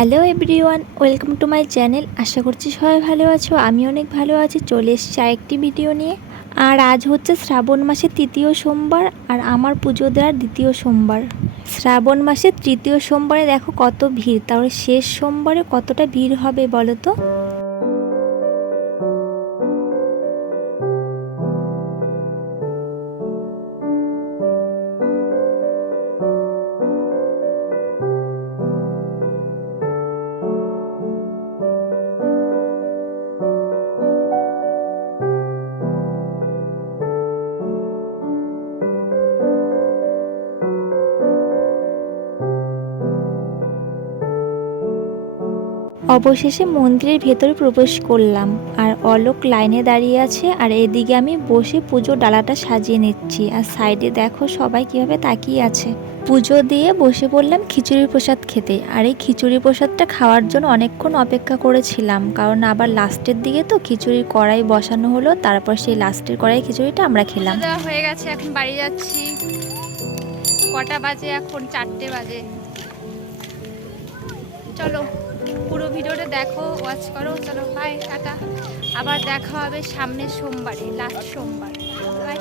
Hello everyone, welcome to my channel. আশা করছি সবাই ভালো আছো। আমি অনেক ভালো আছি। চলে এসেছি আরেকটি ভিডিও নিয়ে। আর আজ হচ্ছে শ্রাবণ মাসের তৃতীয় সোমবার আর আমার পুজো দেওয়ার দ্বিতীয় সোমবার। শ্রাবণ মাসের তৃতীয় সোমবারে দেখো কত ভিড়, তাহলে শেষ সোমবারে কতটা ভিড় হবে বলো তো। অবশেষে মন্দিরের ভেতরে প্রবেশ করলাম আর অলোক লাইনে দাঁড়িয়ে আছে আর এদিকে আমি বসে পুজো ডালাটা সাজিয়ে নিচ্ছি আর সাইডে দেখো সবাই কিভাবে তাকিয়ে আছে। পুজো দিয়ে বসে পড়লাম খিচুড়ির প্রসাদ খেতে। আর এই খিচুড়ি প্রসাদটা খাওয়ার জন্য অনেকক্ষণ অপেক্ষা করেছিলাম, কারণ আবার লাস্টের দিকে তো খিচুড়ির কড়াই বসানো হলো, তারপর সেই লাস্টের কড়াই খিচুড়িটা আমরা খেলাম। হয়ে গেছে, এখন বাড়ি যাচ্ছি। কটা বাজে? এখন 4টে বাজে। চলো পুরো ভিডিওটা দেখো, ওয়াচ করো। চলো বাই, টাটা। আবার দেখা হবে সামনের সোমবারে, লাস্ট সোমবার। বাই।